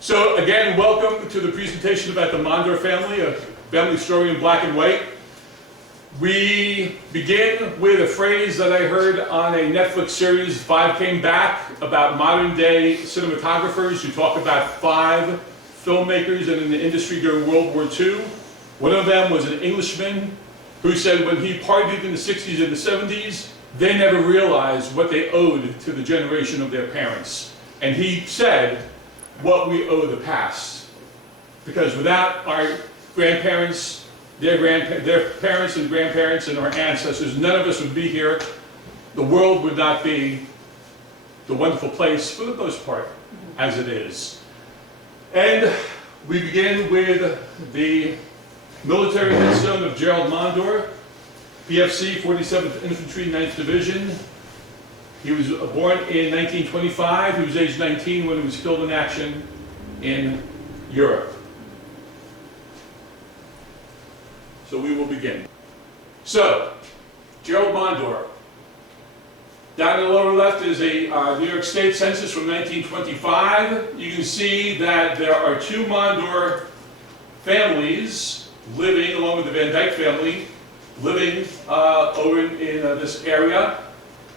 So again, welcome to the presentation about the Mondore family, a family story in black and white. We begin with a phrase that I heard on a Netflix series, 5 Came Back, about modern day cinematographers who talk about 5 filmmakers in the industry during World War II. One of them was an Englishman who said when he partied in the 60s and the 70s, they never realized what they owed to the generation of their parents. And he said, what we owe the past. Because without our grandparents, their parents and grandparents and our ancestors, none of us would be here. The world would not be the wonderful place, for the most part, as it is. And we begin with the military headstone of Gerald Mondore, PFC, 47th Infantry, 9th Division. He was born in 1925. He was age 19 when he was killed in action in Europe. So we will begin. So, Gerald Mondore. Down in the lower left is a New York State census from 1925. You can see that there are 2 Mondore families living, along with the Van Dyke family, living over in this area.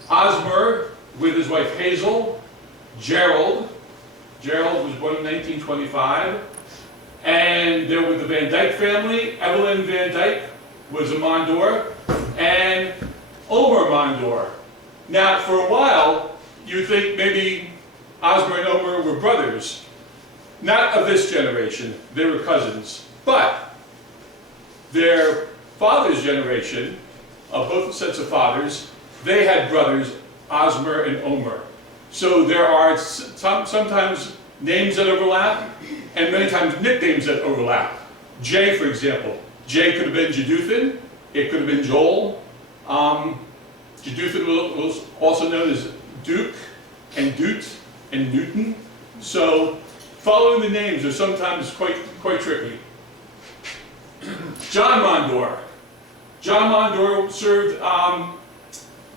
Osmer with his wife Hazel, Gerald was born in 1925, and there were the Van Dyke family. Evelyn Van Dyke was a Mondore, and Omer Mondore. Now, for a while, you think maybe Osmer and Omer were brothers. Not of this generation, they were cousins, but their father's generation, of both sets of fathers, they had brothers, Osmer and Omer. So there are sometimes names that overlap, and many times nicknames that overlap. Jay, for example. Jay could have been Jeduthan, it could have been Joel. Jeduthan was also known as Duke, and Dute, and Newton. So following the names are sometimes quite tricky. John Mondore. John Mondore served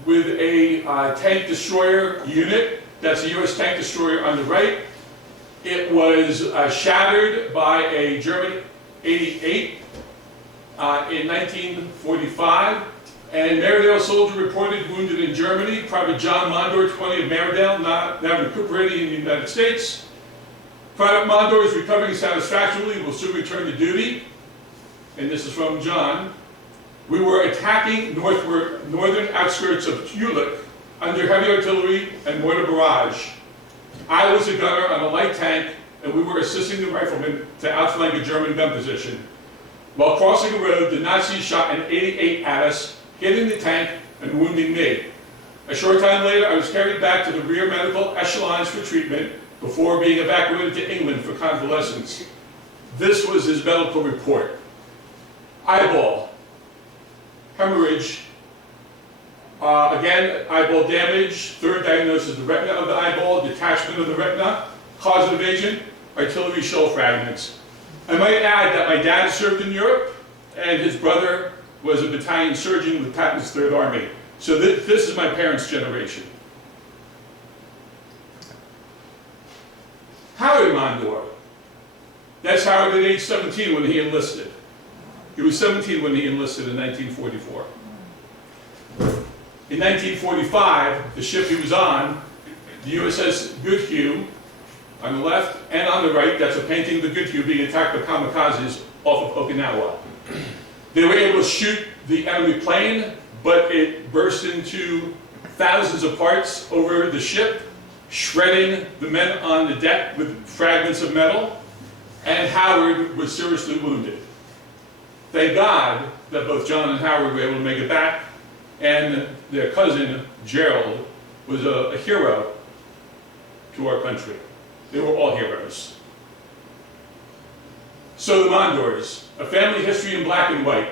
with a tank destroyer unit. That's a U.S. tank destroyer on the right. It was shattered by a German 88 in 1945. And Maridale soldier reported wounded in Germany. Private John Mondore, 20 of Maridale, now recuperating in the United States. Private Mondore is recovering satisfactorily, will soon return to duty. And this is from John. We were attacking northern outskirts of Huluk under heavy artillery and mortar barrage. I was a gunner on a light tank, and we were assisting the riflemen to outflank a German gun position. While crossing a road, the Nazis shot an 88 at us, hitting the tank and wounding me. A short time later, I was carried back to the rear medical echelons for treatment before being evacuated to England for convalescence. This was his medical report. Eyeball. Hemorrhage, again, eyeball damage. Third diagnosis, the retina of the eyeball, detachment of the retina. Cause of agent, artillery shell fragments. I might add that my dad served in Europe, and his brother was a battalion surgeon with Patton's Third Army. So this is my parents' generation. Howard Mondore. That's Howard at age 17 when he enlisted. He was 17 when he enlisted in 1944. In 1945, the ship he was on, the USS Goodhue, on the left and on the right, that's a painting of the Goodhue being attacked by kamikazes off of Okinawa. They were able to shoot the enemy plane, but it burst into thousands of parts over the ship, shredding the men on the deck with fragments of metal, and Howard was seriously wounded. Thank God that both John and Howard were able to make it back, and their cousin, Gerald, was a hero to our country. They were all heroes. So the Mondores, a family history in black and white.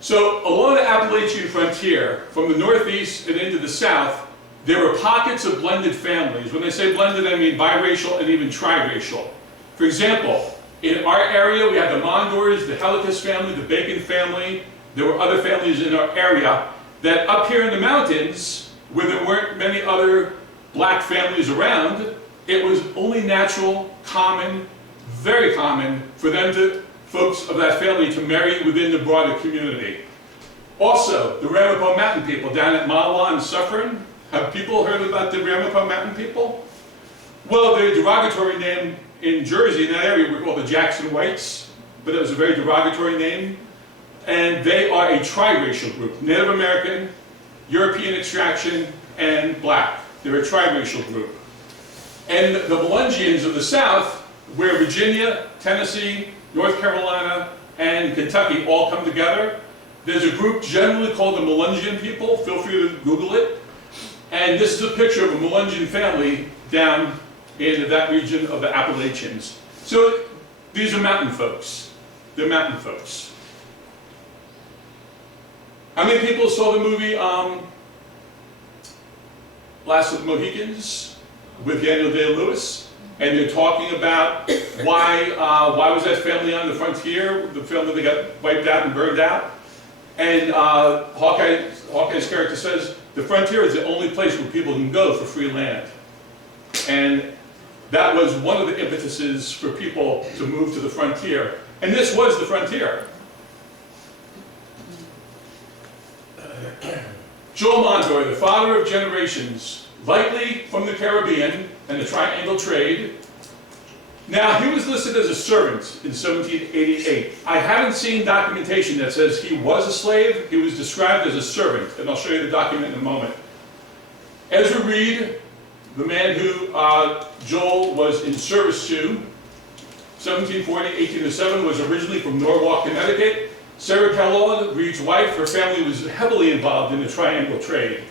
So along the Appalachian frontier, from the northeast and into the south, there were pockets of blended families. When I say blended, I mean biracial and even triracial. For example, in our area, we had the Mondores, the Helicus family, the Bacon family. There were other families in our area that up here in the mountains, where there weren't many other black families around, it was only natural, common, very common for folks of that family to marry within the broader community. Also, the Ramapough mountain people down at Malwa and Suffern. Have people heard about the Ramapough mountain people? Well, their derogatory name in Jersey, in that area, were called the Jackson Whites, but it was a very derogatory name. And they are a triracial group, Native American, European extraction, and black. They're a triracial group. And the Melungeons of the South, where Virginia, Tennessee, North Carolina, and Kentucky all come together, there's a group generally called the Melungeon people. Feel free to Google it. And this is a picture of a Melungeon family down in that region of the Appalachians. So these are mountain folks. They're mountain folks. How many people saw the movie Last of the Mohicans with Daniel Day-Lewis? And they're talking about why was that family on the frontier, the family that got wiped out and burned out? And Hawkeye's character says, the frontier is the only place where people can go for free land. And that was one of the impetuses for people to move to the frontier. And this was the frontier. Joel Mondore, the father of generations, likely from the Caribbean and the triangle trade. Now, he was listed as a servant in 1788. I haven't seen documentation that says he was a slave. He was described as a servant, and I'll show you the document in a moment. Ezra Reed, the man who Joel was in service to, 1740-1807, was originally from Norwalk, Connecticut. Sarah Kellogg, Reed's wife, her family was heavily involved in the triangle trade.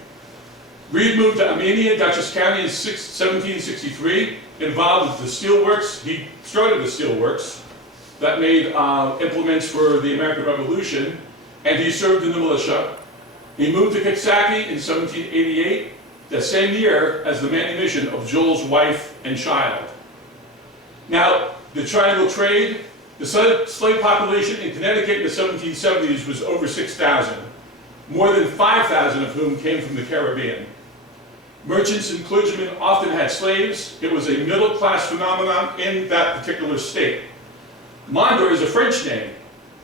Reed moved to Armenia, Dutchess County in 1763, involved with the steelworks. He started the steelworks that made implements for the American Revolution, and he served in the militia. He moved to Coxsackie in 1788, the same year as the manumission of Joel's wife and child. Now, the triangle trade, the slave population in Connecticut in the 1770s was over 6,000, more than 5,000 of whom came from the Caribbean. Merchants and clergymen often had slaves. It was a middle-class phenomenon in that particular state. Mondore is a French name,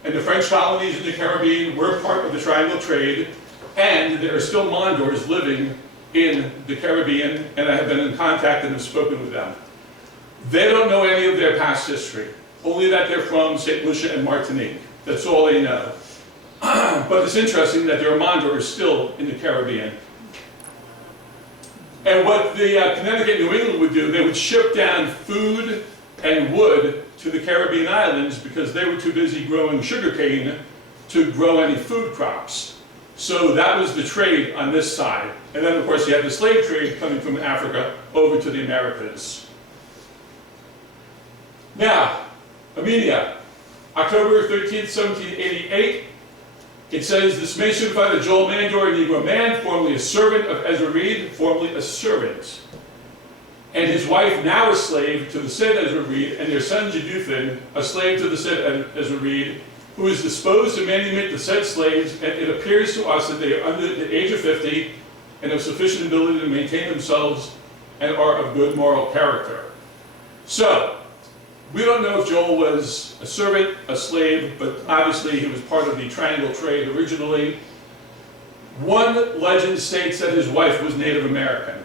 and the French colonies in the Caribbean were part of the triangle trade, and there are still Mondores living in the Caribbean, and I have been in contact and have spoken with them. They don't know any of their past history, only that they're from St. Lucia and Martinique. That's all they know. But it's interesting that there are Mondores still in the Caribbean. And what the Connecticut and New England would do, they would ship down food and wood to the Caribbean islands because they were too busy growing sugarcane to grow any food crops. So that was the trade on this side. And then, of course, you had the slave trade coming from Africa over to the Americas. Now, Armenia, October 13th, 1788. It says, this may certify that Joel Mondore, a Negro man, formerly a servant of Ezra Reed, formerly a servant, and his wife, now a slave to the said Ezra Reed, and their son Jeduthan, a slave to the said Ezra Reed, who is disposed to manumit the said slaves, and it appears to us that they are under the age of 50 and of sufficient ability to maintain themselves and are of good moral character. So, we don't know if Joel was a servant, a slave, but obviously he was part of the triangle trade originally. One legend states that his wife was Native American.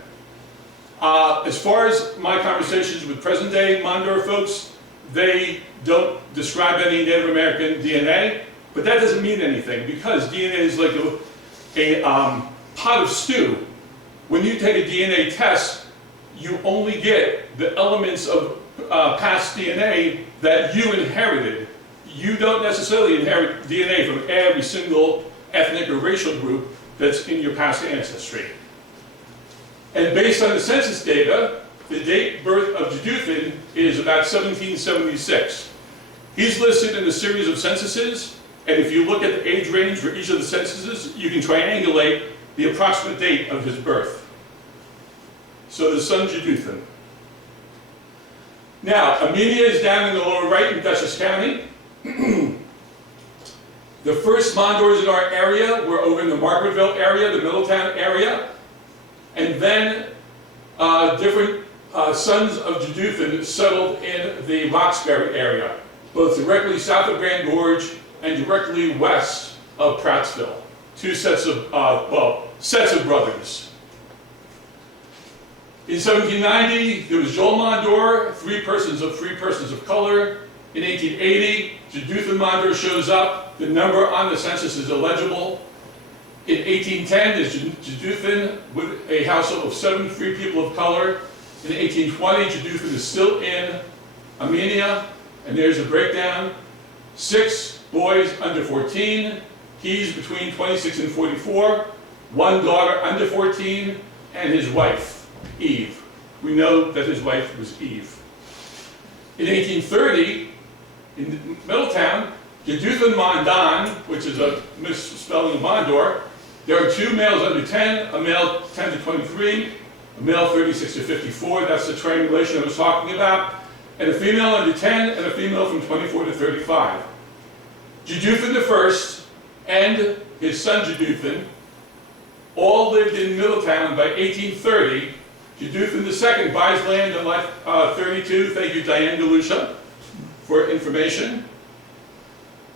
As far as my conversations with present-day Mondore folks, they don't describe any Native American DNA, but that doesn't mean anything because DNA is like a pot of stew. When you take a DNA test, you only get the elements of past DNA that you inherited. You don't necessarily inherit DNA from every single ethnic or racial group that's in your past ancestry. And based on the census data, the date birth of Jeduthan is about 1776. He's listed in a series of censuses, and if you look at the age range for each of the censuses, you can triangulate the approximate date of his birth. So the son Jeduthan. Now, Armenia is down in the lower right in Dutchess County. The first Mondores in our area were over in the Margaretville area, the Middletown area, and then different sons of Jeduthan settled in the Roxbury area, both directly south of Grand Gorge and directly west of Prattsville. Two sets of, sets of brothers. In 1790, there was Joel Mondore, three persons of color. In 1880, Jeduthan Mondore shows up. The number on the census is illegible. In 1810, there's Jeduthan with a household of 7 free people of color. In 1820, Jeduthan is still in Armenia, and there's a breakdown. 6 boys under 14. He's between 26 and 44. 1 daughter under 14, and his wife, Eve. We know that his wife was Eve. In 1830, in Middletown, Jeduthan Mondon, which is a misspelling of Mondore, there are 2 males under 10, a male 10 to 23, a male 36 to 54, that's the triangulation I was talking about, and a female under 10, and a female from 24 to 35. Jeduthan the first and his son Jeduthan all lived in Middletown by 1830. Jeduthan the second buys land on lot 32, thank you Diane Galusha for information.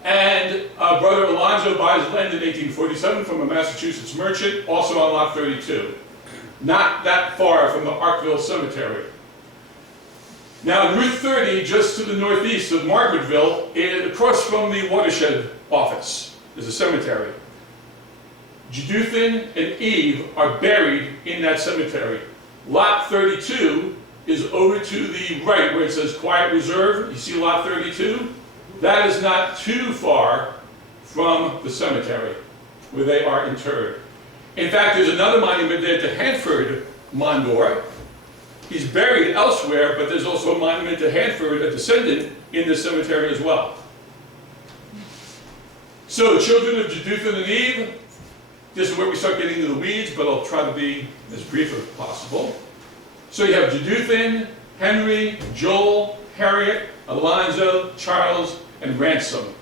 And brother Alonzo buys land in 1847 from a Massachusetts merchant, also on lot 32. Not that far from the Arkville Cemetery. Now Route 30, just to the northeast of Margaretville, is across from the watershed office. There's a cemetery. Jeduthan and Eve are buried in that cemetery. Lot 32 is over to the right where it says Quiet Reserve. You see lot 32? That is not too far from the cemetery where they are interred. In fact, there's another monument there to Hanford Mondore. He's buried elsewhere, but there's also a monument to Hanford, a descendant, in the cemetery as well. So, children of Jeduthan and Eve, this is where we start getting into the weeds, but I'll try to be as brief as possible. So you have Jeduthan, Henry, Joel, Harriet, Alonzo, Charles, and Ransom.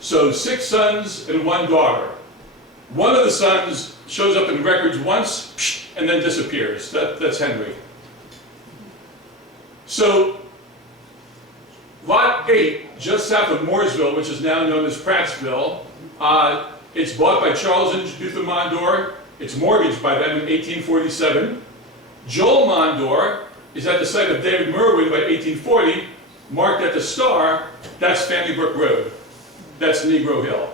So 6 sons and 1 daughter. One of the sons shows up in records once and then disappears. That's Henry. So lot 8, just south of Mooresville, which is now known as Prattsville, it's bought by Charles and Jeduthan Mondore. It's mortgaged by them in 1847. Joel Mondore is at the site of David Merwin by 1840, marked at the star. That's Fanny Brook Road. That's Negro Hill.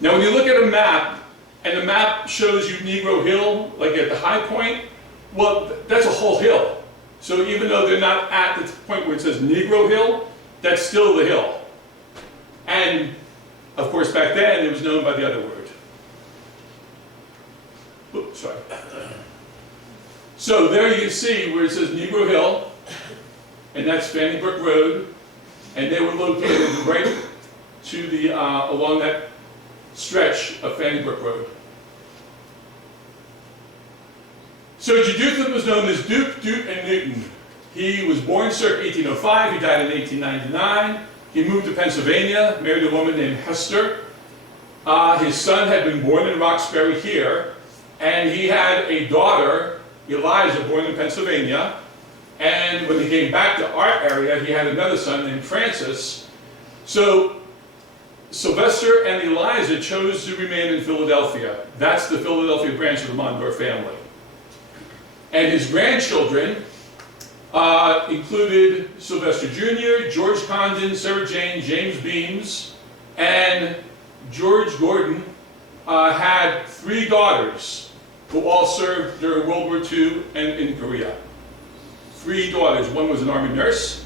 Now when you look at a map, and the map shows you Negro Hill, like at the high point, well, that's a whole hill. So even though they're not at the point where it says Negro Hill, that's still the hill. And of course, back then, it was known by the other word. Oops, sorry. So there you can see where it says Negro Hill, and that's Fanny Brook Road, and they were located right to the along that stretch of Fanny Brook Road. So Jeduthan was known as Duke, Dute, and Newton. He was born circa 1805. He died in 1899. He moved to Pennsylvania, married a woman named Hester. His son had been born in Roxbury here, and he had a daughter, Eliza, born in Pennsylvania. And when he came back to our area, he had another son named Francis. So Sylvester and Eliza chose to remain in Philadelphia. That's the Philadelphia branch of the Mondore family. And his grandchildren included Sylvester Jr., George Condon, Sarah Jane, James Beams, and George Gordon had 3 daughters who all served during World War II and in Korea. 3 daughters. One was an Army nurse,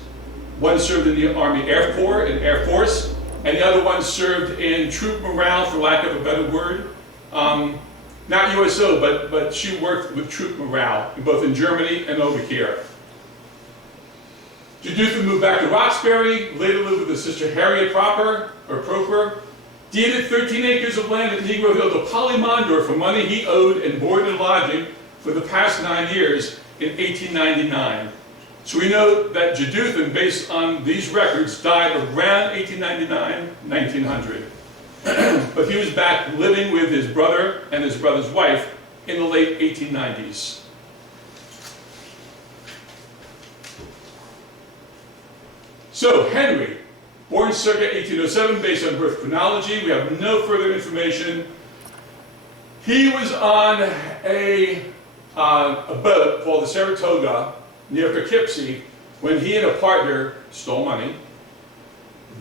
one served in the Army Air Corps and Air Force, and the other one served in troop morale, for lack of a better word. Not USO, but she worked with troop morale, both in Germany and over here. Jeduthan moved back to Roxbury, later lived with his sister Harriet Proper, deeded 13 acres of land at Negro Hill to Polly Mondore for money he owed in board and lodging for the past 9 years in 1899. So we know that Jeduthan, based on these records, died around 1899, 1900. But he was back living with his brother and his brother's wife in the late 1890s. So Henry, born circa 1807, based on birth chronology. We have no further information. He was on a boat called the Saratoga near Poughkeepsie when he and a partner stole money.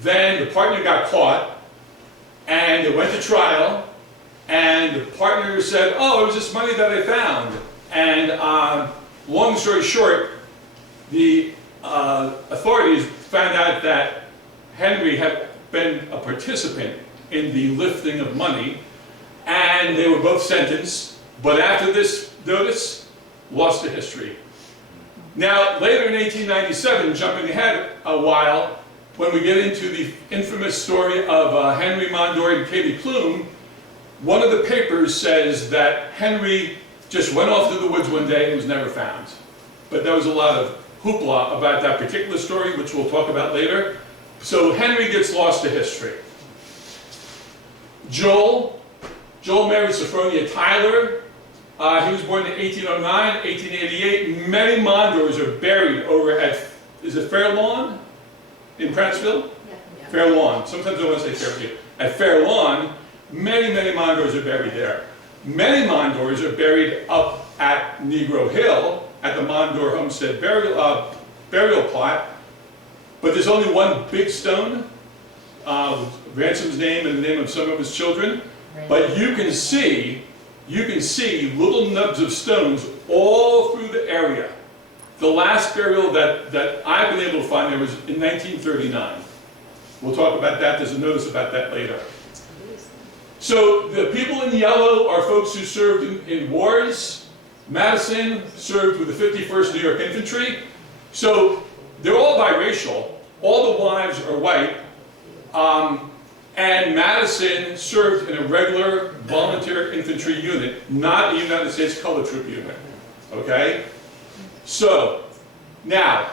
Then the partner got caught, and it went to trial, and the partner said, oh, it was this money that I found. And long story short, the authorities found out that Henry had been a participant in the lifting of money, and they were both sentenced, but after this notice, lost to history. Now, later in 1897, jumping ahead a while, when we get into the infamous story of Henry Mondore and Katie Plume, one of the papers says that Henry just went off to the woods one day and was never found. But there was a lot of hoopla about that particular story, which we'll talk about later. So Henry gets lost to history. Joel married Sophronia Tyler. He was born in 1809, 1888. Many Mondores are buried over at, is it Fair Lawn in Prattsville? Yeah. Fair Lawn. Sometimes I want to say Fairview. At Fair Lawn, many Mondores are buried there. Many Mondores are buried up at Negro Hill at the Mondore Homestead burial plot. But there's only one big stone, Ransom's name and the name of some of his children. But you can see little nubs of stones all through the area. The last burial that I've been able to find there was in 1939. We'll talk about that. There's a notice about that later. So the people in yellow are folks who served in wars. Madison served with the 51st New York Infantry. So they're all biracial. All the wives are white. And Madison served in a regular volunteer infantry unit, not a United States Color Troop unit. Okay? So, now,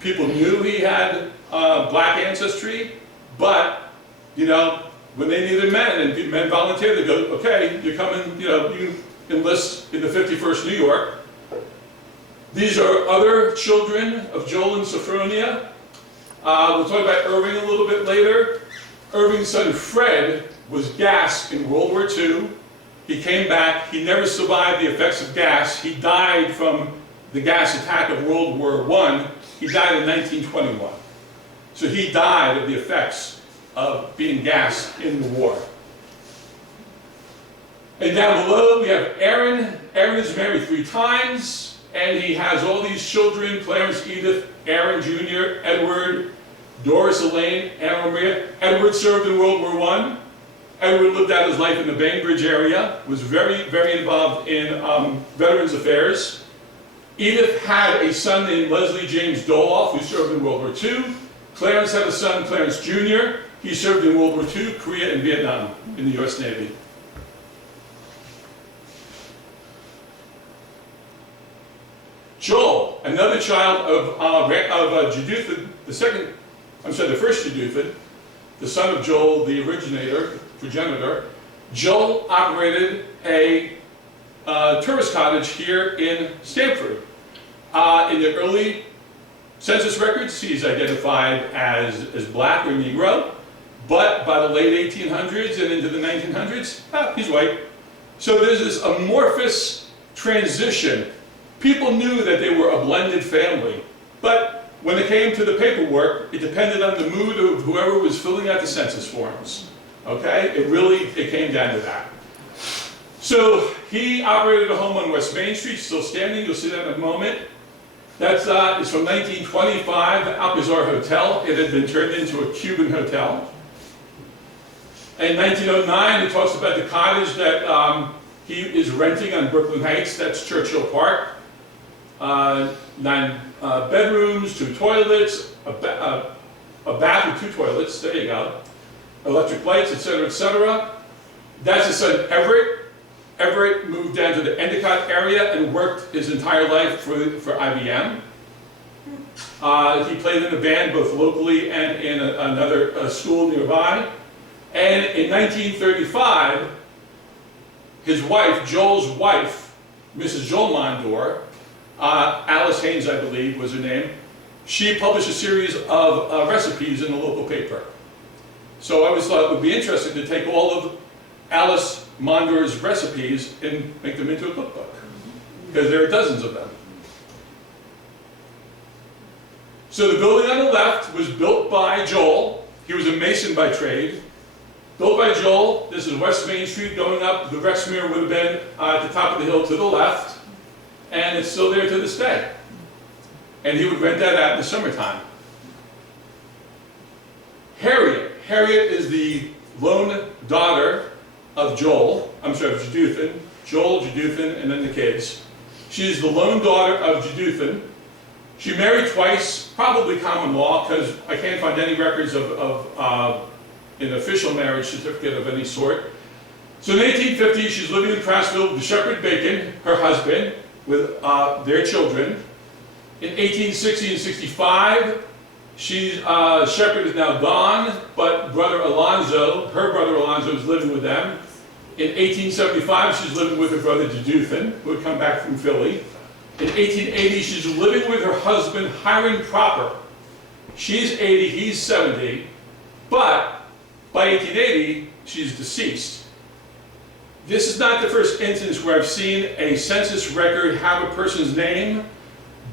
people knew he had black ancestry, but, you know, when they needed men and men volunteered, they go, okay, you're coming, you know, you enlist in the 51st New York. These are other children of Joel and Sophronia. We'll talk about Irving a little bit later. Irving's son Fred was gassed in World War II. He came back. He never survived the effects of gas. He died from the gas attack of World War I. He died in 1921. So he died of the effects of being gassed in the war. And down below we have Aaron. Aaron is married 3 times, and he has all these children: Clarence, Edith, Aaron Jr., Edward, Doris Elaine, Anna Maria. Edward served in World War I. Edward lived out his life in the Bainbridge area, was very involved in Veterans Affairs. Edith had a son named Leslie James Doloff, who served in World War II. Clarence had a son, Clarence Jr. He served in World War II, Korea, and Vietnam in the U.S. Navy. Joel, another child of Jeduthun, the first Jeduthun, the son of Joel, the progenitor. Joel operated a tourist cottage here in Stamford. In the early census records, he's identified as black or Negro, but by the late 1800s and into the 1900s, he's white. So there's this amorphous transition. People knew that they were a blended family, but when it came to the paperwork, it depended on the mood of whoever was filling out the census forms. Okay? It came down to that. So he operated a home on West Main Street, still standing. You'll see that in a moment. That's is from 1925, the Alcazar Hotel. It had been turned into a Cuban hotel. In 1909, it talks about the cottage that he is renting on Brooklyn Heights. That's Churchill Park. 9 bedrooms, 2 toilets, a bath with 2 toilets. There you go. Electric lights, etc., etc. That's his son Everett. Everett moved down to the Endicott area and worked his entire life for IBM. He played in a band both locally and in another school nearby. And in 1935, his wife, Joel's wife, Mrs. Joel Mondore, Alice Haynes, I believe, was her name, she published a series of recipes in the local paper. So I always thought it would be interesting to take all of Alice Mondore's recipes and make them into a cookbook, because there are dozens of them. So the building on the left was built by Joel. He was a mason by trade. Built by Joel. This is West Main Street going up. The Rexmere would have been at the top of the hill to the left. And it's still there to this day. And he would rent that out in the summertime. Harriet. Harriet is the lone daughter of Joel. I'm sorry, of Jeduthan. Joel, Jeduthan, and then the kids. She's the lone daughter of Jeduthan. She married twice, probably common law, because I can't find any records of an official marriage certificate of any sort. So in 1850, she's living in Prattsville with Shepherd Bacon, her husband, with their children. In 1860 and 65, Shepherd is now gone, but brother Alonzo, her brother Alonzo, is living with them. In 1875, she's living with her brother Jeduthan, who had come back from Philly. In 1880, she's living with her husband, Hiram Proper. She's 80, he's 70, but by 1880, she's deceased. This is not the first instance where I've seen a census record have a person's name,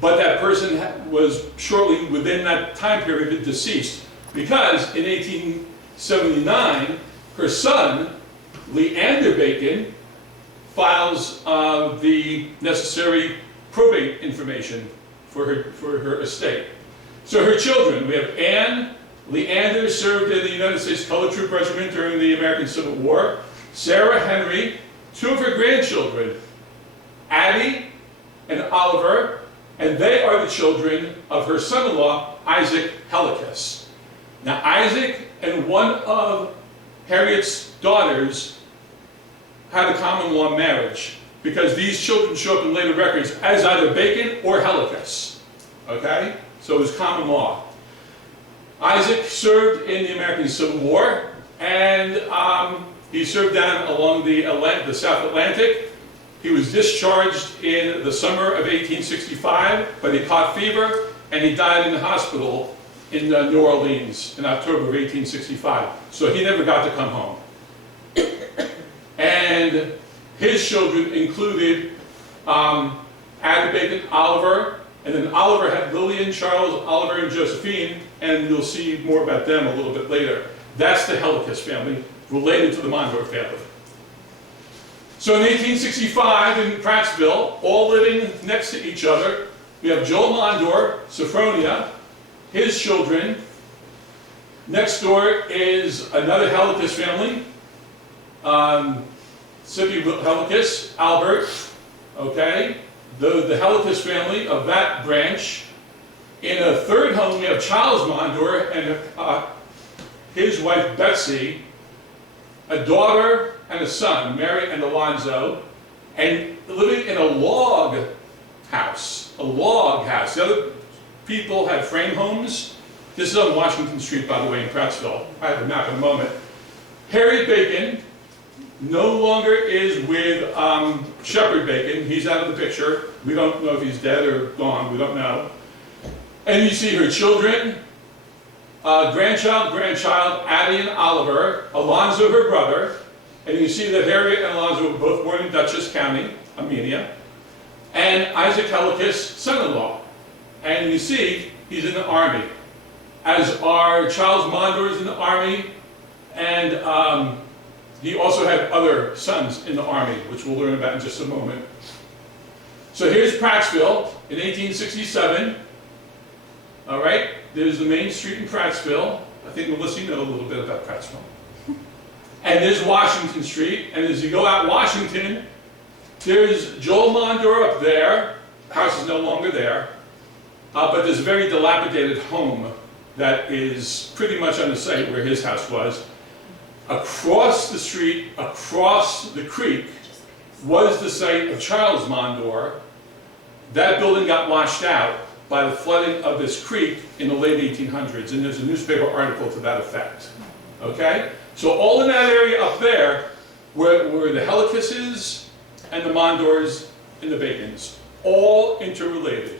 but that person was shortly within that time period deceased. Because in 1879, her son, Leander Bacon, files the necessary probate information for her estate. So her children, we have Anne. Leander served in the United States Colored Troop Regiment during the American Civil War. Sarah Henry, two of her grandchildren, Addie and Oliver, and they are the children of her son-in-law, Isaac Helicus. Now Isaac and one of Harriet's daughters had a common law marriage, because these children show up in later records as either Bacon or Helicus. Okay? So it was common law. Isaac served in the American Civil War, and he served down along the South Atlantic. He was discharged in the summer of 1865, but he caught fever, and he died in the hospital in New Orleans in October of 1865. So he never got to come home. And his children included Adam Bacon, Oliver, and then Oliver had Lillian, Charles, Oliver, and Josephine, and you'll see more about them a little bit later. That's the Helicus family, related to the Mondore family. So in 1865 in Prattsville, all living next to each other, we have Joel Mondore, Sophronia, his children. Next door is another Helicus family, Scipio Helicus, Albert, okay? The Helicus family of that branch. In a third home, we have Charles Mondore and his wife Betsy, a daughter and a son, Mary and Alonzo, and living in a log house. A log house. The other people had frame homes. This is on Washington Street, by the way, in Prattsville. I have the map in a moment. Harriet Bacon no longer is with Shepherd Bacon. He's out of the picture. We don't know if he's dead or gone. We don't know. And you see her children, grandchild, Addie and Oliver, Alonzo, her brother, and you see that Harriet and Alonzo were both born in Dutchess County, Armenia, and Isaac Helicus, son-in-law. And you see he's in the Army, as are Charles Mondore is in the Army, and he also had other sons in the Army, which we'll learn about in just a moment. So here's Prattsville in 1867. All right, there's the main street in Prattsville. I think, Melissa, you know a little bit about Prattsville. And there's Washington Street, and as you go out Washington, there's Joel Mondore up there. The house is no longer there, but there's a very dilapidated home that is pretty much on the site where his house was. Across the street, across the creek, was the site of Charles Mondore. That building got washed out by the flooding of this creek in the late 1800s, and there's a newspaper article to that effect. Okay? So all in that area up there were the Helicuses and the Mondores and the Bacons, all interrelated.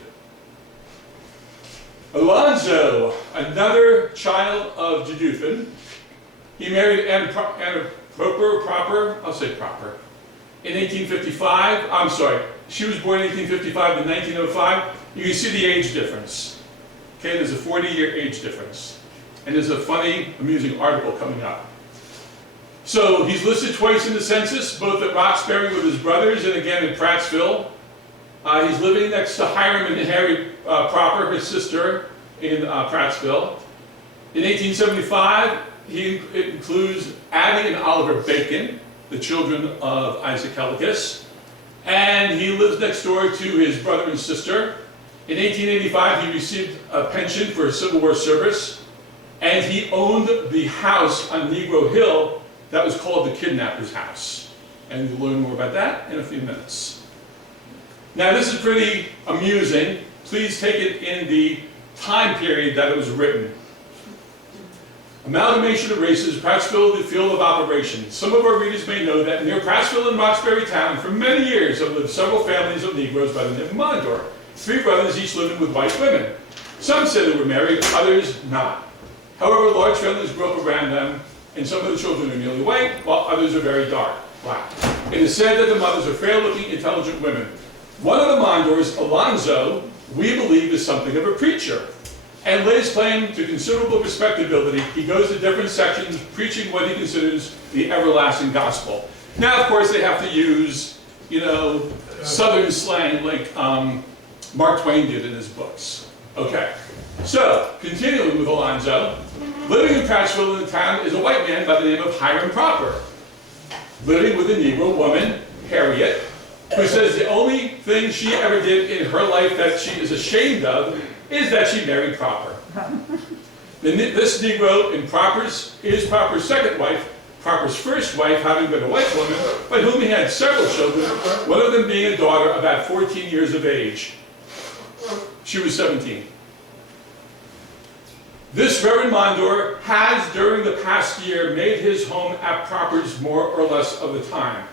Alonzo, another child of Jeduthun. He married Anna Proper, I'll say Proper, in 1855. I'm sorry, she was born in 1855 to 1905. You can see the age difference. Okay, there's a 40-year age difference. And there's a funny, amusing article coming up. So he's listed twice in the census, both at Roxbury with his brothers and again in Prattsville. He's living next to Hiram and Harry Proper, his sister, in Prattsville. In 1875, it includes Addie and Oliver Bacon, the children of Isaac Helicus. And he lives next door to his brother and sister. In 1885, he received a pension for his Civil War service. And he owned the house on Negro Hill that was called the Kidnapper's House. And we'll learn more about that in a few minutes. Now, this is pretty amusing. Please take it in the time period that it was written. Amalgamation of races, Prattsville, the field of operations. Some of our readers may know that near Prattsville and Roxbury Town, for many years have lived several families of Negroes by the name of Mondore. 3 brothers, each living with white women. Some said they were married, others not. However, large families grew up around them, and some of the children are nearly white, while others are very dark, black. It is said that the mothers are fair-looking, intelligent women. One of the Mondores, Alonzo, we believe is something of a preacher, and lays claim to considerable respectability. He goes to different sections preaching what he considers the everlasting gospel. Now, of course, they have to use, Southern slang like Mark Twain did in his books. Okay, so, continuing with Alonzo, living in Prattsville in the town is a white man by the name of Hiram Proper, living with a Negro woman, Harriet, who says the only thing she ever did in her life that she is ashamed of is that she married Proper. This Negro is Proper's second wife, Proper's first wife having been a white woman, by whom he had several children, one of them being a daughter about 14 years of age. She was 17. This Reverend Mondore has, during the past year, made his home at Proper's more or less of the time.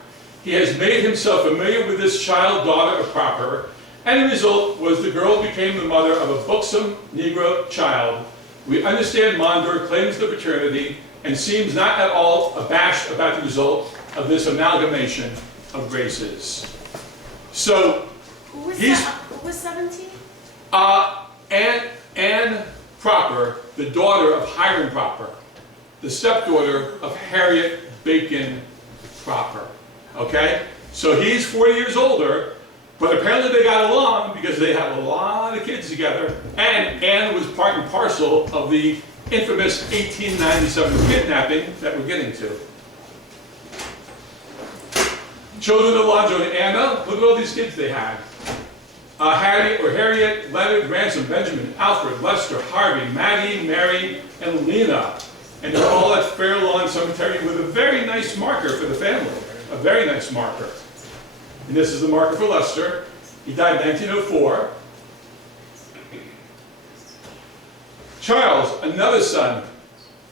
He has made himself familiar with this child daughter of Proper, and the result was the girl became the mother of a buxom Negro child. We understand Mondore claims the paternity and seems not at all abashed about the result of this amalgamation of races. So, Who was 17? Anne Proper, the daughter of Hiram Proper, the stepdaughter of Harriet Bacon Proper. Okay? So he's 40 years older, but apparently they got along because they have a lot of kids together, and Anne was part and parcel of the infamous 1897 kidnapping that we're getting to. Children of Alonzo and Anna, look at all these kids they had. Harriet, Leonard, Ransom, Benjamin, Alfred, Lester, Harvey, Maggie, Mary, and Lena. And they're all at Fair Lawn Cemetery with a very nice marker for the family. A very nice marker. And this is the marker for Lester. He died in 1904. Charles, another son.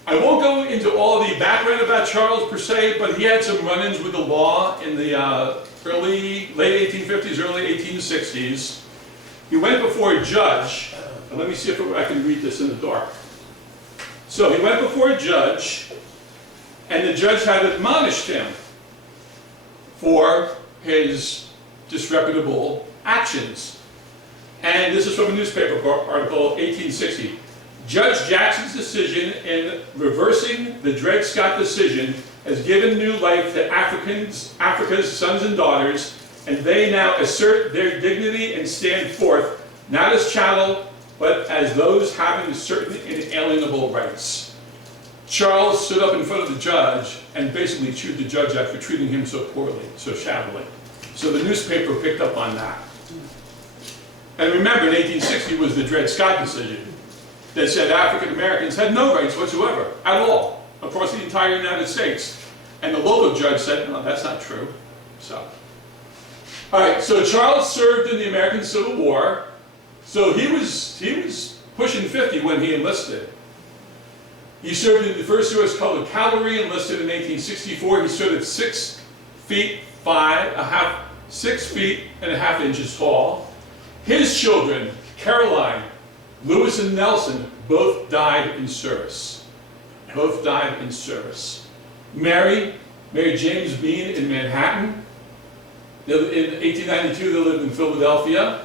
I won't go into all the background about Charles per se, but he had some run-ins with the law in the late 1850s, early 1860s. He went before a judge, and let me see if I can read this in the dark. So he went before a judge, and the judge had admonished him for his disreputable actions. And this is from a newspaper article, 1860. Judge Jackson's decision in reversing the Dred Scott decision has given new life to Africa's sons and daughters, and they now assert their dignity and stand forth, not as chattel, but as those having certain inalienable rights. Charles stood up in front of the judge and basically chewed the judge out for treating him so poorly, so shabbily. So the newspaper picked up on that. And remember, in 1860 was the Dred Scott decision that said African Americans had no rights whatsoever, at all, across the entire United States. And the local judge said, no, that's not true. So, all right, so Charles served in the American Civil War. So he was pushing 50 when he enlisted. He served in the 1st U.S. Colored Cavalry, enlisted in 1864. He stood at 6 feet and a half inches tall. His children, Caroline, Lewis and Nelson both died in service. Both died in service. Mary married James Bean in Manhattan. In 1892, they lived in Philadelphia.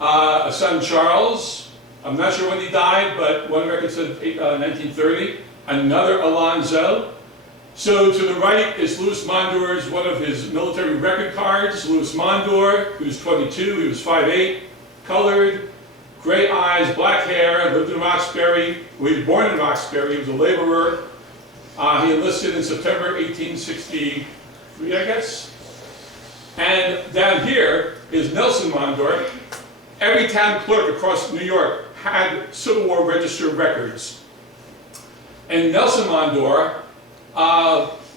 A son, Charles, I'm not sure when he died, but one record said 1930. Another Alonzo. So to the right is Louis Mondore's, one of his military record cards. Louis Mondore, he was 22, he was 5'8", colored, gray eyes, black hair, lived in Roxbury. Well, he was born in Roxbury, he was a laborer. He enlisted in September 1863, I guess. And down here is Nelson Mondore. Every town clerk across New York had Civil War Register records. And Nelson Mondore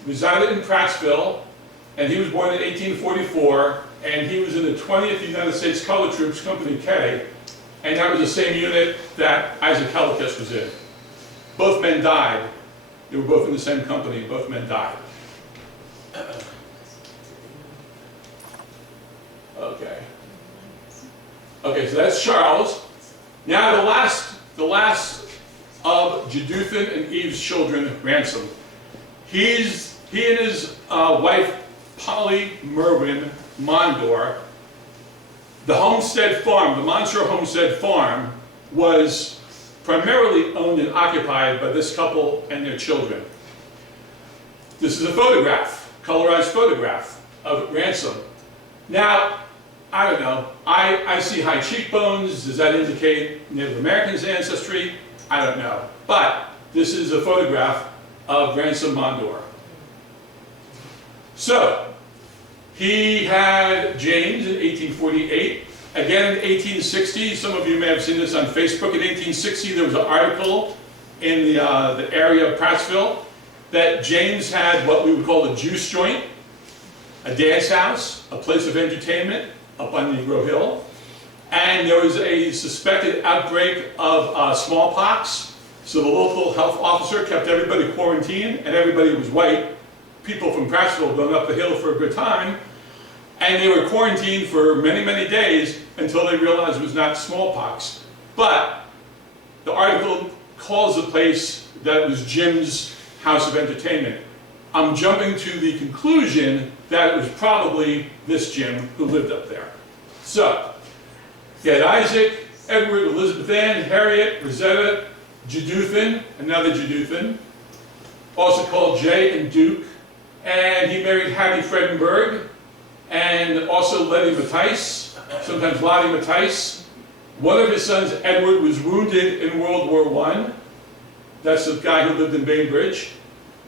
resided in Prattsville, and he was born in 1844, and he was in the 20th United States Color Troops, Company K, and that was the same unit that Isaac Hellikus was in. Both men died. They were both in the same company, both men died. Okay. Okay, so that's Charles. Now the last of Jeduthun and Eve's children, Ransom. He and his wife, Polly Merwin Mondore, the homestead farm, the Monster Homestead Farm, was primarily owned and occupied by this couple and their children. This is a photograph, colorized photograph of Ransom. Now, I don't know, I see high cheekbones. Does that indicate Native Americans' ancestry? I don't know. But this is a photograph of Ransom Mondore. So, he had James in 1848. Again in 1860, some of you may have seen this on Facebook. In 1860, there was an article in the area of Prattsville that James had what we would call a juice joint, a dance house, a place of entertainment up on Negro Hill. And there was a suspected outbreak of smallpox. So the local health officer kept everybody quarantined, and everybody was white. People from Prattsville going up the hill for a good time. And they were quarantined for many, many days until they realized it was not smallpox. But the article calls the place that it was Jim's house of entertainment. I'm jumping to the conclusion that it was probably this Jim who lived up there. So, you had Isaac, Edward, Elizabeth Ann, Harriet, Rosetta, Jeduthun, another Jeduthun, also called Jay and Duke, and he married Hattie Fredenberg, and also Letty Mattice, sometimes Lottie Mattice. One of his sons, Edward, was wounded in World War I. That's the guy who lived in Bainbridge.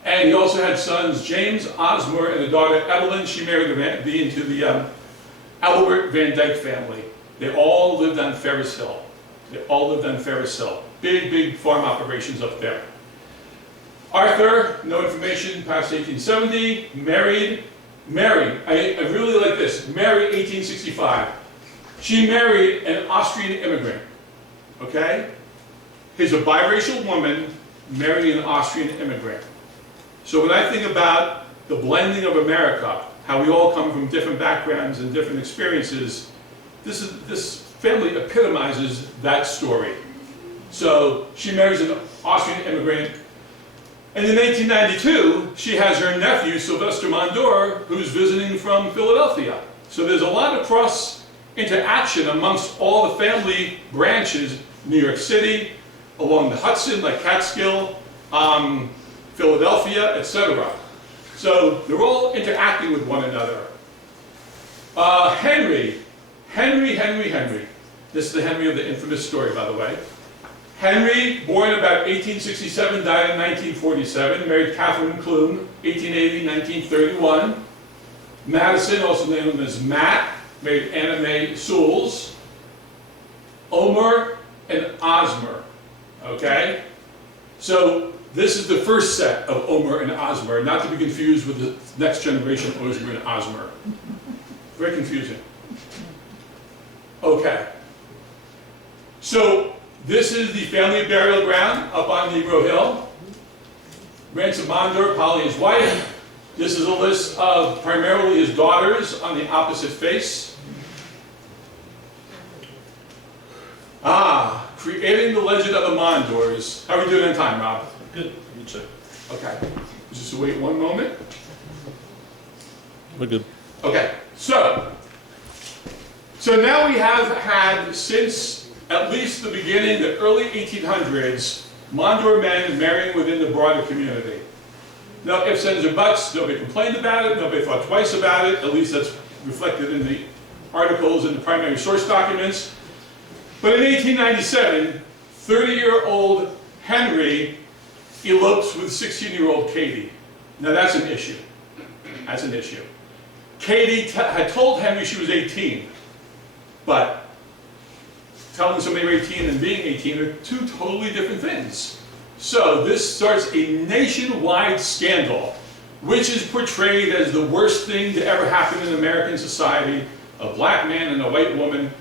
And he also had sons, James, Osmer, and a daughter, Evelyn. She married into the Albert Van Dyke family. They all lived on Ferris Hill. They all lived on Ferris Hill. Big, big farm operations up there. Arthur, no information, past 1870, married. Mary, I really like this, married 1865. She married an Austrian immigrant, okay? He's a biracial woman marrying an Austrian immigrant. So when I think about the blending of America, how we all come from different backgrounds and different experiences, this family epitomizes that story. So she marries an Austrian immigrant, and in 1892, she has her nephew, Sylvester Mondore, who's visiting from Philadelphia. So there's a lot of cross-interaction amongst all the family branches, New York City, along the Hudson, like Catskill, Philadelphia, etc. So they're all interacting with one another. Henry. This is the Henry of the infamous story, by the way. Henry, born about 1867, died in 1947, married Catherine Clume, 1880-1931. Madison, also known as Matt, married Anna Mae Sewells. Omer and Osmer, okay? So this is the first set of Omer and Osmer, not to be confused with the next generation, Osmer and Osmer. Very confusing. Okay. So this is the family burial ground up on Negro Hill. Ransom Mondore, Polly, his wife. This is a list of primarily his daughters on the opposite face. creating the legend of the Mondores. How are we doing on time, Rob? Good, you too. Okay. Just wait one moment. We're good. Okay, so now we have had, since at least the beginning, the early 1800s, Mondore men marrying within the broader community. No ifs, ands, or buts, nobody complained about it, nobody thought twice about it, at least that's reflected in the articles and the primary source documents. But in 1897, 30-year-old Henry elopes with 16-year-old Katie. Now that's an issue. That's an issue. Katie had told Henry she was 18, but telling somebody you're 18 and being 18 are two totally different things. So this starts a nationwide scandal, which is portrayed as the worst thing to ever happen in American society, a black man and a white woman,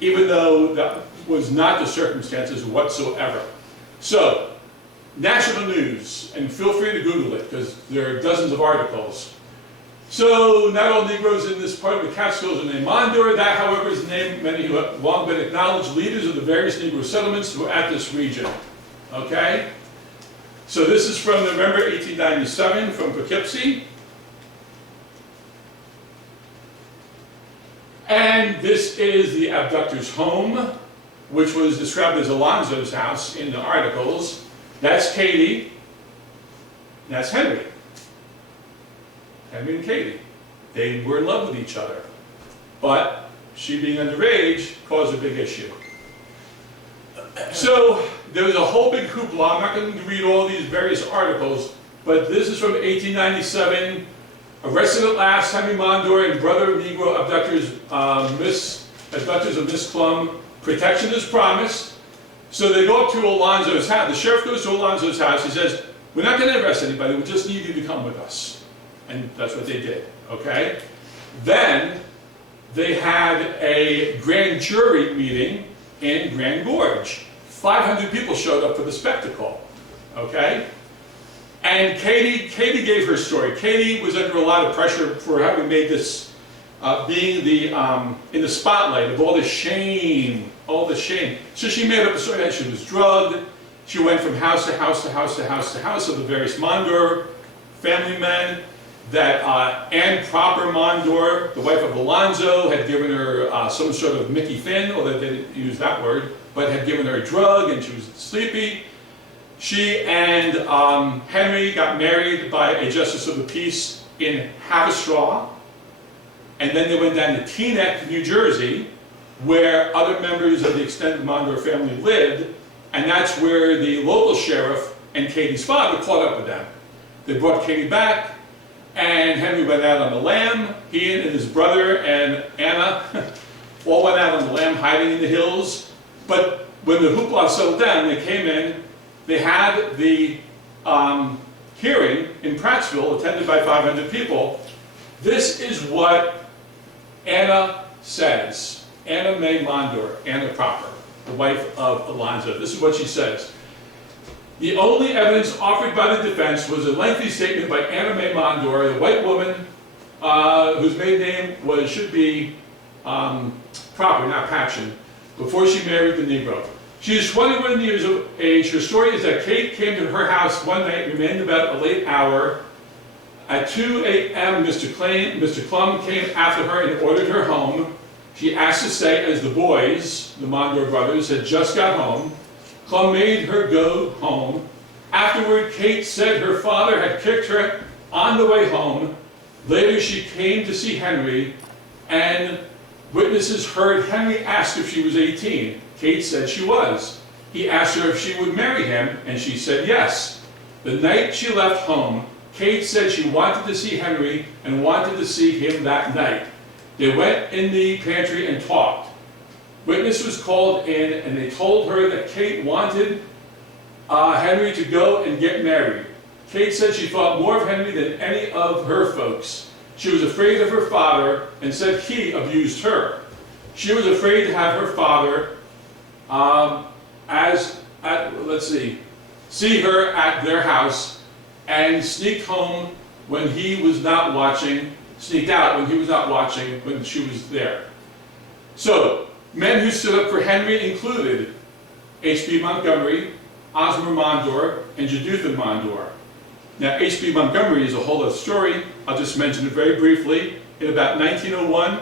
even though that was not the circumstances whatsoever. So, national news, and feel free to Google it, because there are dozens of articles. So, not all Negroes in this part of the Catskills are named Mondore. That, however, is the name of many who have long been acknowledged leaders of the various Negro settlements who are at this region. Okay? So this is from November 1897 from Poughkeepsie. And this is the abductor's home, which was described as Alonzo's house in the articles. That's Katie. That's Henry. Henry and Katie. They were in love with each other. But she being underage caused a big issue. So there was a whole big hoopla. I'm not going to read all these various articles, but this is from 1897. Arrested at last, Henry Mondore and brother of Negro abductors, abductors of Miss Clum. Protection is promised. So they go up to Alonzo's house. The sheriff goes to Alonzo's house. He says, "We're not going to arrest anybody. We just need you to come with us." And that's what they did. Okay. Then they had a grand jury meeting in Grand Gorge. 500 people showed up for the spectacle. Okay. And Katie gave her story. Katie was under a lot of pressure for having made this, being the in the spotlight of all the shame, So she made up a story that she was drugged. She went from house to house to house to house to house of the various Mondore family men. That Anne Proper Mondore, the wife of Alonzo, had given her some sort of Mickey Finn, although they didn't use that word, but had given her a drug and she was sleepy. She and Henry got married by a justice of the peace in Haverstraw, and then they went down to Teaneck, New Jersey, where other members of the extended Mondore family lived, and that's where the local sheriff and Katie's father caught up with them. They brought Katie back, and Henry went out on the lam. He and his brother and Anna all went out on the lam, hiding in the hills. But when the hoopla settled down, they came in. They had the hearing in Prattsville, attended by 500 people. This is what Anna says. Anna May Mondore, Anna Proper, the wife of Alonzo. This is what she says. The only evidence offered by the defense was a lengthy statement by Anna May Mondore, the white woman whose maiden name should be Proper, not Patchen, before she married the Negro. She is 21 years of age. Her story is that Kate came to her house one night, remained about a late hour. At 2 a.m., Mr. Clum came after her and ordered her home. She asked to stay as the boys, the Mondore brothers, had just got home. Clum made her go home. Afterward, Kate said her father had kicked her on the way home. Later, she came to see Henry, and witnesses heard Henry ask if she was 18. Kate said she was. He asked her if she would marry him, and she said yes. The night she left home, Kate said she wanted to see Henry and wanted to see him that night. They went in the pantry and talked. Witness was called in, and they told her that Kate wanted Henry to go and get married. Kate said she thought more of Henry than any of her folks. She was afraid of her father and said he abused her. She was afraid to have her father see her at their house and sneaked home when he was not watching, sneaked out when he was not watching when she was there. So, men who stood up for Henry included H.B. Montgomery, Osmer Mondore, and Jeduthan Mondore. Now, H.B. Montgomery is a whole other story. I'll just mention it very briefly. In about 1901,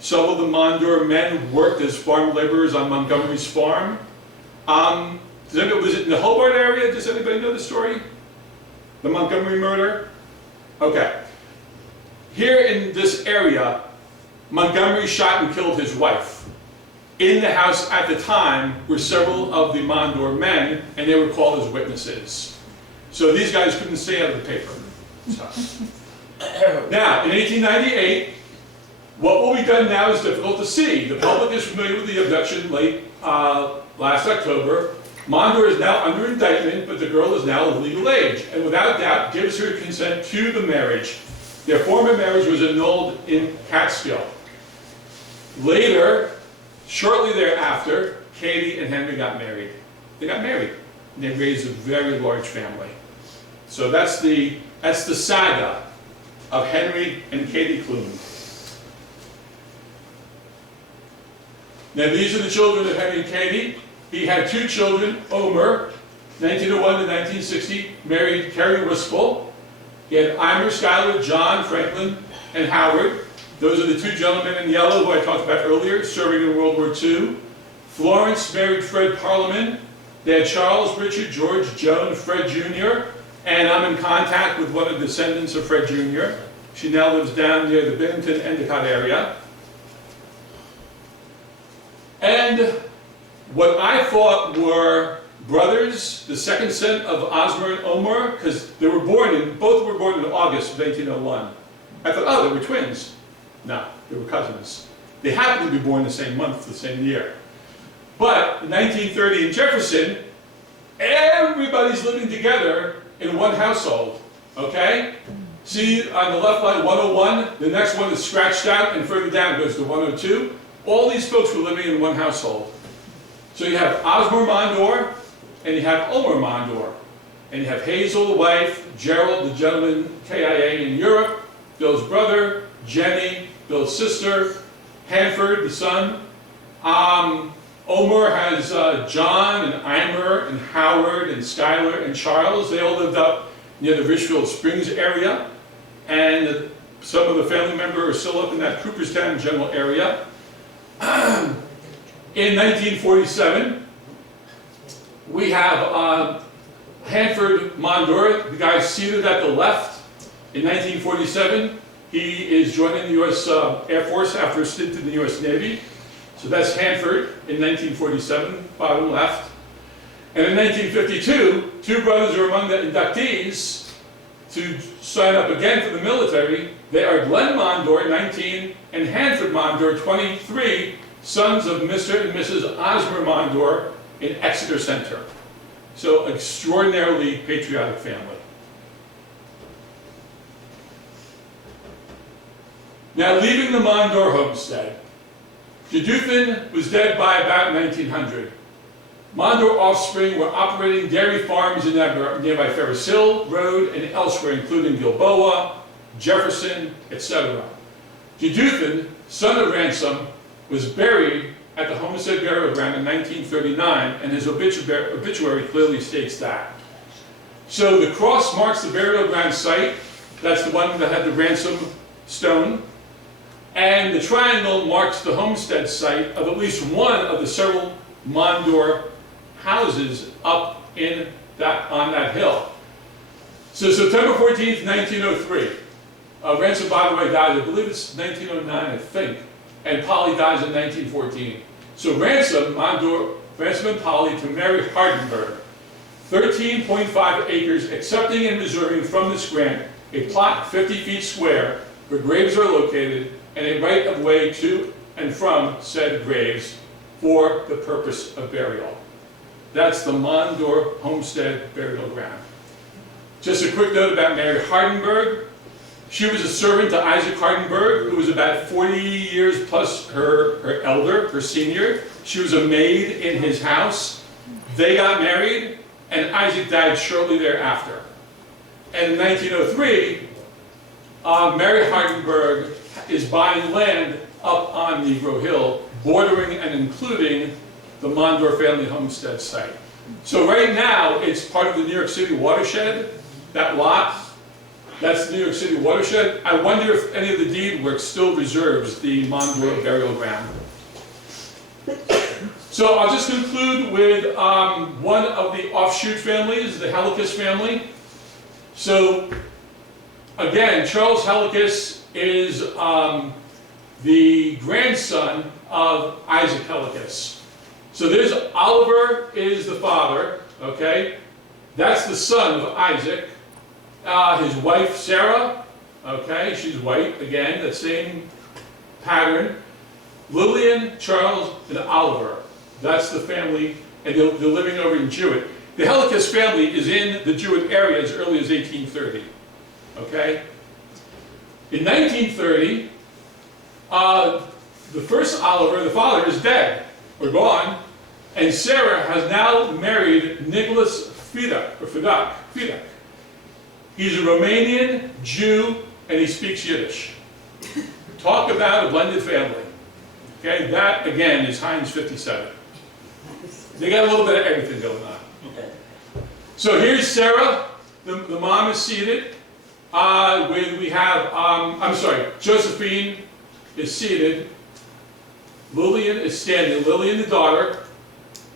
some of the Mondore men worked as farm laborers on Montgomery's farm. Was it in the Hobart area? Does anybody know the story? The Montgomery murder? Okay. Here in this area, Montgomery shot and killed his wife. In the house at the time were several of the Mondore men, and they were called as witnesses. So these guys couldn't stay out of the paper. Now, in 1898, what will be done now is difficult to see. The public is familiar with the abduction late last October. Mondore is now under indictment, but the girl is now of legal age, and without doubt gives her consent to the marriage. Their former marriage was annulled in Catskill. Later, shortly thereafter, Katie and Henry got married. They got married, and they raised a very large family. So that's the saga of Henry and Katie Clune. Now these are the children of Henry and Katie. He had two children, Omer, 1901 to 1960, married Carrie Wispel. He had Eimer, Schuyler, John, Franklin, and Howard. Those are the two gentlemen in yellow who I talked about earlier, serving in World War II. Florence married Fred Parliament. They had Charles, Richard, George, Joan, Fred Jr., and I'm in contact with one of the descendants of Fred Jr. She now lives down near the Bennington, Endicott area. And what I thought were brothers, the second son of Osmer and Omer, because they were both were born in August of 1801. I thought, oh, they were twins. No, they were cousins. They happened to be born the same month, the same year. But in 1930 in Jefferson, everybody's living together in one household, okay? See on the left line 101, the next one is scratched out, and further down goes to 102. All these folks were living in one household. So you have Osmer Mondore, and you have Omer Mondore. And you have Hazel, the wife, Gerald, the gentleman, KIA in Europe, Bill's brother, Jenny, Bill's sister, Hanford, the son. Omer has John and Eimer and Howard and Schuyler and Charles. They all lived up near the Richfield Springs area. And some of the family members are still up in that Cooperstown general area. In 1947, we have Hanford Mondore, the guy seated at the left. In 1947, he is joining the U.S. Air Force after a stint in the U.S. Navy. So that's Hanford in 1947, bottom left. And in 1952, two brothers are among the inductees to sign up again for the military. They are Glenn Mondore, 19, and Hanford Mondore, 23, sons of Mr. and Mrs. Osmer Mondore in Exeter Center. So extraordinarily patriotic family. Now leaving the Mondore homestead, Jeduthan was dead by about 1900. Mondore offspring were operating dairy farms in nearby Ferris Hill Road and elsewhere, including Gilboa, Jefferson, etc. Jeduthan, son of Ransom, was buried at the homestead burial ground in 1939, and his obituary clearly states that. So the cross marks the burial ground site. That's the one that had the Ransom stone. And the triangle marks the homestead site of at least one of the several Mondore houses up in on that hill. So September 14th, 1903. Ransom, by the way, died, I believe it's 1909, I think. And Polly dies in 1914. So Ransom and Polly to Mary Hardenberg. 13.5 acres, accepting and reserving from this grant a plot 50 feet square where graves are located and a right of way to and from said graves for the purpose of burial. That's the Mondore homestead burial ground. Just a quick note about Mary Hardenberg. She was a servant to Isaac Hardenberg, who was about 40 years plus her elder, her senior. She was a maid in his house. They got married, and Isaac died shortly thereafter. And in 1903, Mary Hardenberg is buying land up on Negro Hill, bordering and including the Mondore family homestead site. So right now, it's part of the New York City watershed, that lot. That's the New York City watershed. I wonder if any of the deed work still reserves the Mondore burial ground. So I'll just conclude with one of the offshoot families, the Helicus family. So again, Charles Helicus is the grandson of Isaac Helicus. So there's Oliver is the father, okay? That's the son of Isaac. His wife Sarah, okay, she's white, again, the same pattern. Lillian, Charles, and Oliver. That's the family, and they're living over in Jewett. The Helicus family is in the Jewett area as early as 1830, okay? In 1930, the first Oliver, the father, is dead, or gone, and Sarah has now married Nicholas Fidak. He's a Romanian Jew, and he speaks Yiddish. Talk about a blended family. Okay, that again is Heinz 57. They got a little bit of everything going on. So here's Sarah. The mom is seated. Josephine is seated. Lillian is standing. Lillian, the daughter.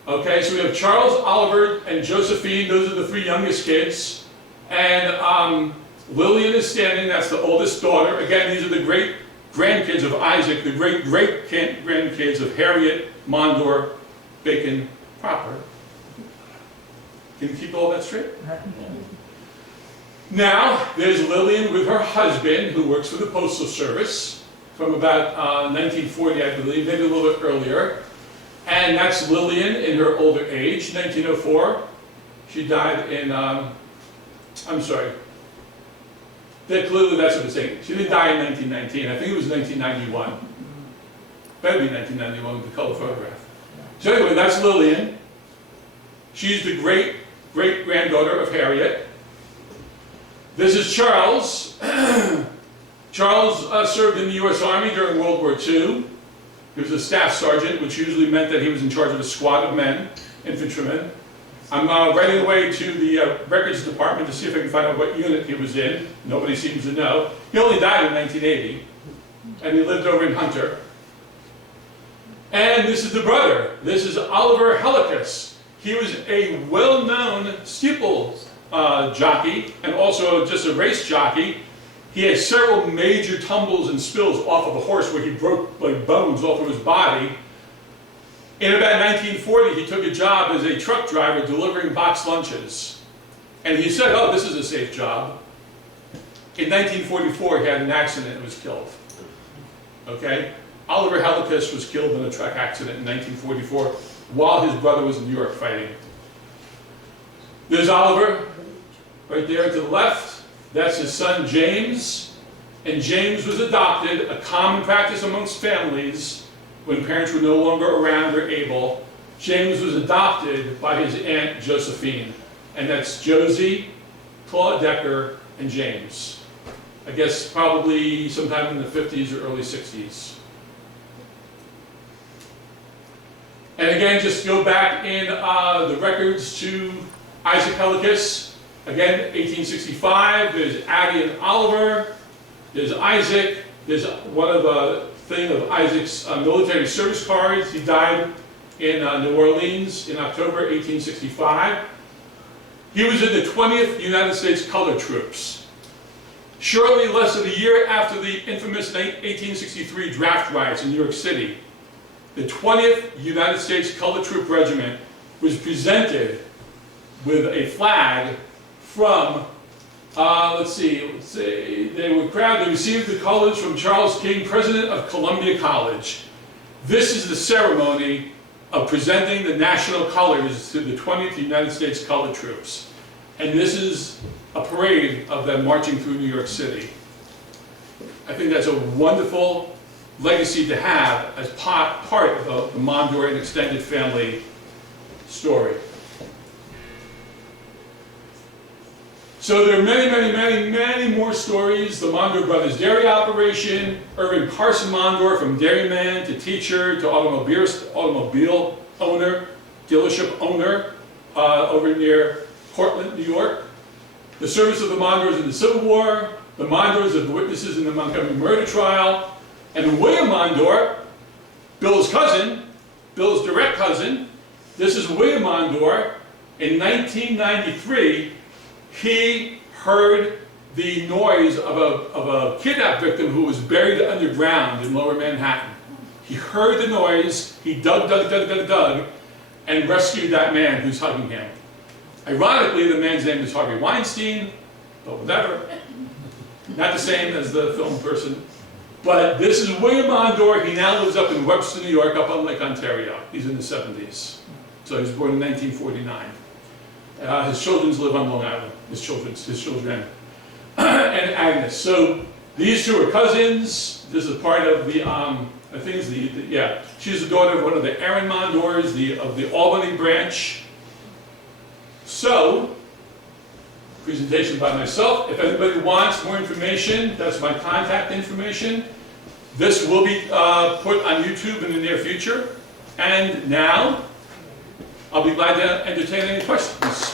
Okay, so we have Charles, Oliver, and Josephine. Those are the three youngest kids. And Lillian is standing. That's the oldest daughter. Again, these are the great grandkids of Isaac, the great grandkids of Harriet, Mondore, Bacon, proper. Can you keep all that straight? Now, there's Lillian with her husband, who works for the Postal Service, from about 1940, I believe, maybe a little bit earlier. And that's Lillian in her older age, 1904. She died in, clearly that's what it's saying. She didn't die in 1919. I think it was 1991. Better be 1991 with the color photograph. So anyway, that's Lillian. She's the great-granddaughter of Harriet. This is Charles. Charles served in the U.S. Army during World War II. He was a staff sergeant, which usually meant that he was in charge of a squad of men, infantrymen. I'm running away to the records department to see if I can find out what unit he was in. Nobody seems to know. He only died in 1980, and he lived over in Hunter. And this is the brother. This is Oliver Helicus. He was a well-known steeple jockey, and also just a race jockey. He had several major tumbles and spills off of a horse where he broke like bones off of his body. In about 1940, he took a job as a truck driver delivering boxed lunches. And he said, oh, this is a safe job. In 1944, he had an accident and was killed. Okay? Oliver Helicus was killed in a truck accident in 1944 while his brother was in New York fighting. There's Oliver, right there to the left. That's his son, James. And James was adopted, a common practice amongst families when parents were no longer around or able. James was adopted by his aunt, Josephine. And that's Josie, Claude Decker, and James. I guess probably sometime in the 50s or early 60s. And again, just go back in the records to Isaac Helicus. Again, 1865, there's Addie and Oliver, there's Isaac, there's one of the thing of Isaac's military service cards. He died in New Orleans in October 1865. He was in the 20th United States Colored Troops. Shortly less than a year after the infamous 1863 draft riots in New York City, the 20th United States Colored Troop Regiment was presented with a flag from, they were proud to receive the colors from Charles King, President of Columbia College. This is the ceremony of presenting the national colors to the 20th United States Colored Troops. And this is a parade of them marching through New York City. I think that's a wonderful legacy to have as part of the Mondore and extended family story. So there are many more stories. The Mondore Brothers Dairy Operation, Irving Carson Mondore, from dairyman to teacher to automobile owner, dealership owner over near Portland, New York. The service of the Mondores in the Civil War, the Mondores of the witnesses in the Montgomery murder trial, and William Mondore, Bill's cousin, Bill's direct cousin. This is William Mondore. In 1993, he heard the noise of a kidnap victim who was buried underground in Lower Manhattan. He heard the noise, he dug, and rescued that man who's hugging him. Ironically, the man's name is Harvey Weinstein, but whatever. Not the same as the film person. But this is William Mondore. He now lives up in Webster, New York, up on Lake Ontario. He's in the 70s. So he was born in 1949. His children live on Long Island. His children. And Agnes. So these two are cousins. This is part of the, I think it's yeah. She's the daughter of one of the Aaron Mondores, of the Albany branch. So, presentation by myself. If anybody wants more information, that's my contact information. This will be put on YouTube in the near future. And now, I'll be glad to entertain any questions.